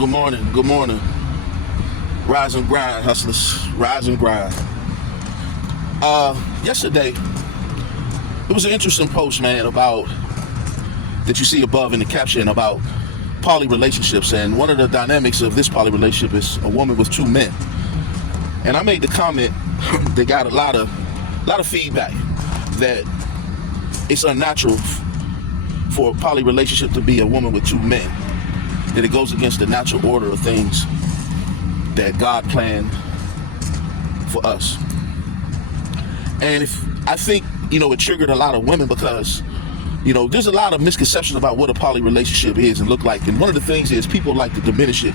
Good morning. Good morning. Rise and grind, hustlers. Rise and grind. Yesterday, it was an interesting post, man, about that you see above in the caption about poly relationships. And one of the dynamics of this poly relationship is a woman with two men. And I made the comment that got a lot of feedback that it's unnatural for a poly relationship to be a woman with two men, that it goes against the natural order of things that God planned for us. And I think, it triggered a lot of women because, there's a lot of misconceptions about what a poly relationship is and look like. And one of the things is people like to diminish it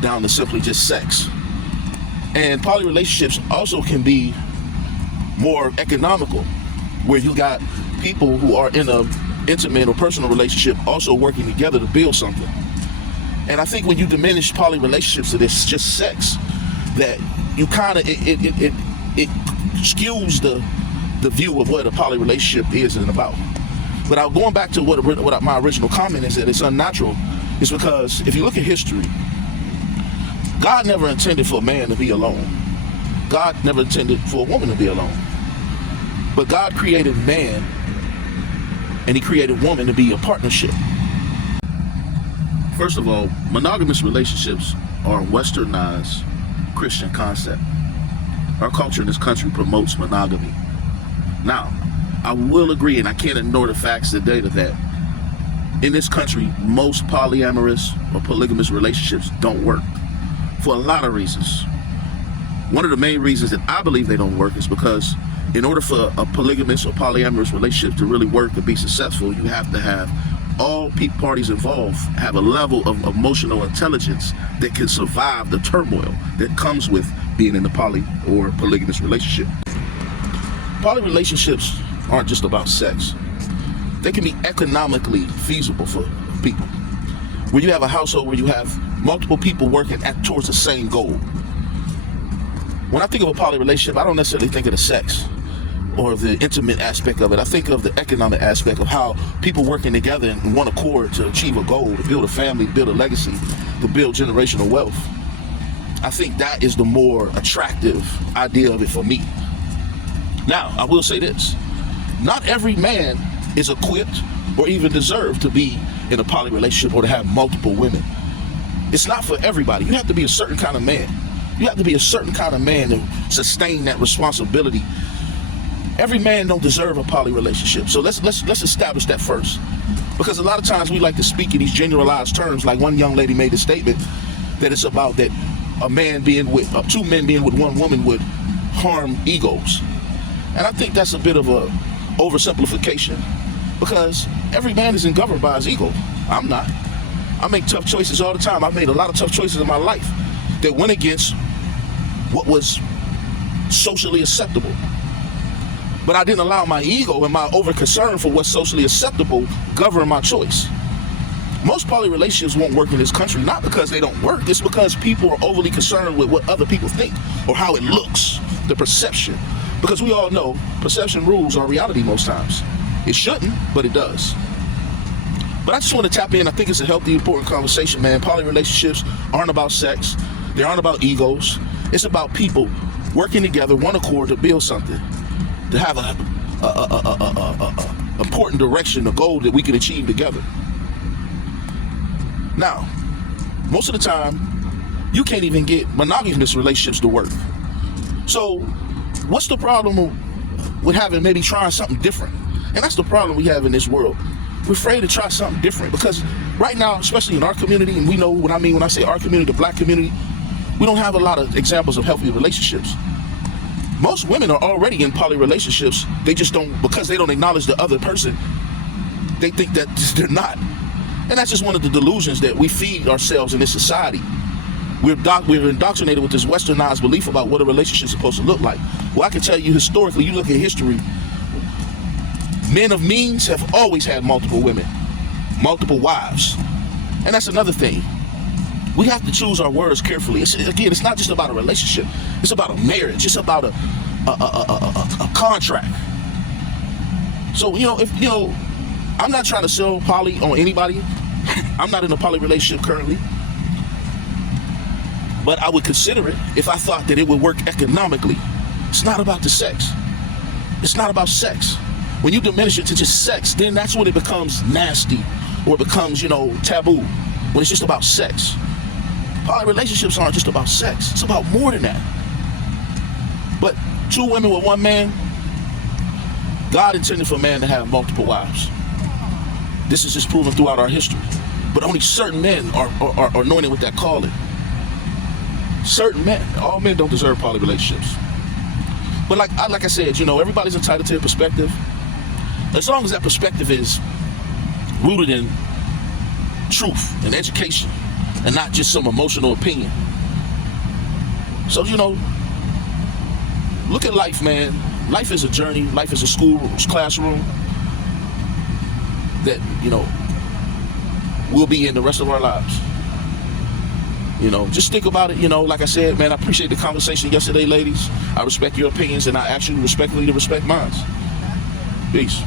down to simply just sex. And poly relationships also can be more economical, where you got people who are in a intimate or personal relationship also working together to build something. And I think when you diminish poly relationships to this just sex, that you kind of it skews the view of what a poly relationship is and about. But going back to what my original comment is, that it's unnatural, is because if you look at history, God never intended for a man to be alone. God never intended for a woman to be alone. But God created man and he created woman to be a partnership. First of all, monogamous relationships are a westernized Christian concept. Our culture in this country promotes monogamy. Now, I will agree, and I can't ignore the facts and data, that in this country, most polyamorous or polygamous relationships don't work for a lot of reasons. One of the main reasons that I believe they don't work is because in order for a polygamous or polyamorous relationship to really work and be successful, you have to have all parties involved have a level of emotional intelligence that can survive the turmoil that comes with being in a poly or polygamous relationship. Poly relationships aren't just about sex. They can be economically feasible for people. Where you have a household where you have multiple people working towards the same goal. When I think of a poly relationship, I don't necessarily think of the sex or the intimate aspect of it. I think of the economic aspect of how people working together in one accord to achieve a goal, to build a family, build a legacy, to build generational wealth. I think that is the more attractive idea of it for me. Now, I will say this. Not every man is equipped or even deserve to be in a poly relationship or to have multiple women. It's not for everybody. You have to be a certain kind of man. You have to be a certain kind of man to sustain that responsibility. Every man don't deserve a poly relationship. So let's establish that first. Because a lot of times we like to speak in these generalized terms, like one young lady made a statement that it's about that a man being with two men being with one woman would harm egos. And I think that's a bit of a oversimplification, because every man isn't governed by his ego. I'm not. I make tough choices all the time. I've made a lot of tough choices in my life that went against what was socially acceptable. But I didn't allow my ego and my over concern for what's socially acceptable govern my choice. Most poly relationships won't work in this country, not because they don't work. It's because people are overly concerned with what other people think or how it looks, the perception. Because we all know perception rules our reality most times. It shouldn't, but it does. But I just want to tap in. I think it's a healthy, important conversation, man. Poly relationships aren't about sex. They aren't about egos. It's about people working together, one accord, to build something, to have a important direction, a goal that we can achieve together. Now, most of the time, you can't even get monogamous relationships to work. So, what's the problem with maybe trying something different? And that's the problem we have in this world. We're afraid to try something different because right now, especially in our community, and we know what I mean when I say our community, the black community, we don't have a lot of examples of healthy relationships. Most women are already in poly relationships. They just don't, because they don't acknowledge the other person, they think that they're not. And that's just one of the delusions that we feed ourselves in this society. We're indoctrinated with this westernized belief about what a relationship is supposed to look like. Well, I can tell you historically, you look at history, men of means have always had multiple women, multiple wives. And that's another thing. We have to choose our words carefully. It's not just about a relationship. It's about a marriage. It's about a contract. So, I'm not trying to sell poly on anybody. I'm not in a poly relationship currently. But I would consider it if I thought that it would work economically. It's not about the sex. It's not about sex. When you diminish it to just sex, then that's when it becomes nasty or it becomes, taboo. When it's just about sex. Poly relationships aren't just about sex. It's about more than that. But 2 women with 1 man, God intended for man to have multiple wives. This is just proven throughout our history. But only certain men are anointed with that calling. Certain men. All men don't deserve poly relationships. But like I said, everybody's entitled to their perspective. As long as that perspective is rooted in truth and education and not just some emotional opinion. So, look at life, man. Life is a journey. Life is a classroom that, we'll be in the rest of our lives. Just think about it. Like I said, man, I appreciate the conversation yesterday, ladies. I respect your opinions, and I ask you respectfully to respect mine. Peace.